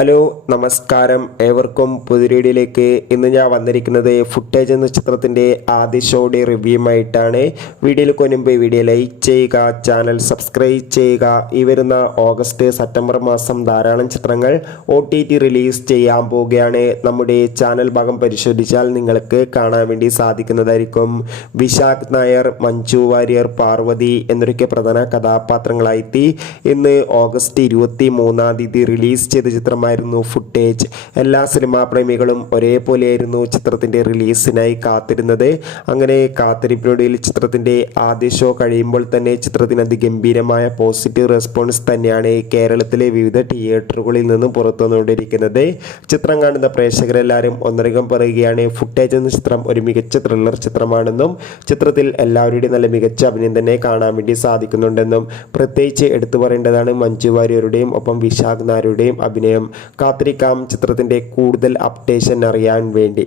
Hello നമസ്കാരം ഏവർക്കും പുതിയ വീഡിയോയിലേക്ക് ഇന്ന് ഞാൻ വന്നിരിക്കുന്നത് ഫുട്ടേജ് എന്ന ചിത്രത്തിൻ്റെ ആദ്യ ഷോയുടെ റിവ്യൂമായിട്ടാണ്. വീഡിയോയിലേക്ക് മുൻപ് വീഡിയോ ലൈക്ക് ചെയ്യുക, ചാനൽ സബ്സ്ക്രൈബ് ചെയ്യുക. ഈ വരുന്ന ഓഗസ്റ്റ് സെപ്റ്റംബർ മാസം ധാരാളം ചിത്രങ്ങൾ OTT റിലീസ് ചെയ്യാൻ പോവുകയാണ്. നമ്മുടെ ചാനൽ ഭാഗം പരിശോധിച്ചാൽ നിങ്ങൾക്ക് കാണാൻ വേണ്ടി സാധിക്കുന്നതായിരിക്കും. വിശാഖ് നായർ, മഞ്ജു വാര്യർ, പാർവതി എന്നൊക്കെ പ്രധാന കഥാപാത്രങ്ങളായി ഇന്ന് ഓഗസ്റ്റ് 23 റിലീസ് ചെയ്ത ചിത്രം ഫുട്ടേജ്. എല്ലാ സിനിമാ പ്രേമികളും ഒരേപോലെയായിരുന്നു ചിത്രത്തിന്റെ റിലീസിനായി കാത്തിരുന്നത്. അങ്ങനെ കാത്തിരിപ്പിനൊടുവിൽ ചിത്രത്തിന്റെ ആദ്യ ഷോ കഴിയുമ്പോൾ തന്നെ ചിത്രത്തിന് അതിഗംഭീരമായ പോസിറ്റീവ് റെസ്പോൺസ് തന്നെയാണ് കേരളത്തിലെ വിവിധ തിയേറ്ററുകളിൽ നിന്നും പുറത്തു വന്നുകൊണ്ടിരിക്കുന്നത്. ചിത്രം കാണുന്ന പ്രേക്ഷകരെല്ലാവരും ഒന്നടങ്കം പറയുകയാണ് ഫുട്ടേജ് എന്ന ചിത്രം ഒരു മികച്ച ത്രില്ലർ ചിത്രമാണെന്നും ചിത്രത്തിൽ എല്ലാവരുടെയും നല്ല മികച്ച അഭിനയം തന്നെ കാണാൻ വേണ്ടി സാധിക്കുന്നുണ്ടെന്നും പ്രത്യേകിച്ച് എടുത്തു പറയേണ്ടതാണ് മഞ്ജു വാര്യരുടെയും ഒപ്പം വിശാഖ് നായരുടെയും അഭിനയം. കാത്തിരിക്കാം ചിത്രത്തിൻ്റെ കൂടുതൽ അപ്ഡേഷൻ അറിയാൻ വേണ്ടി.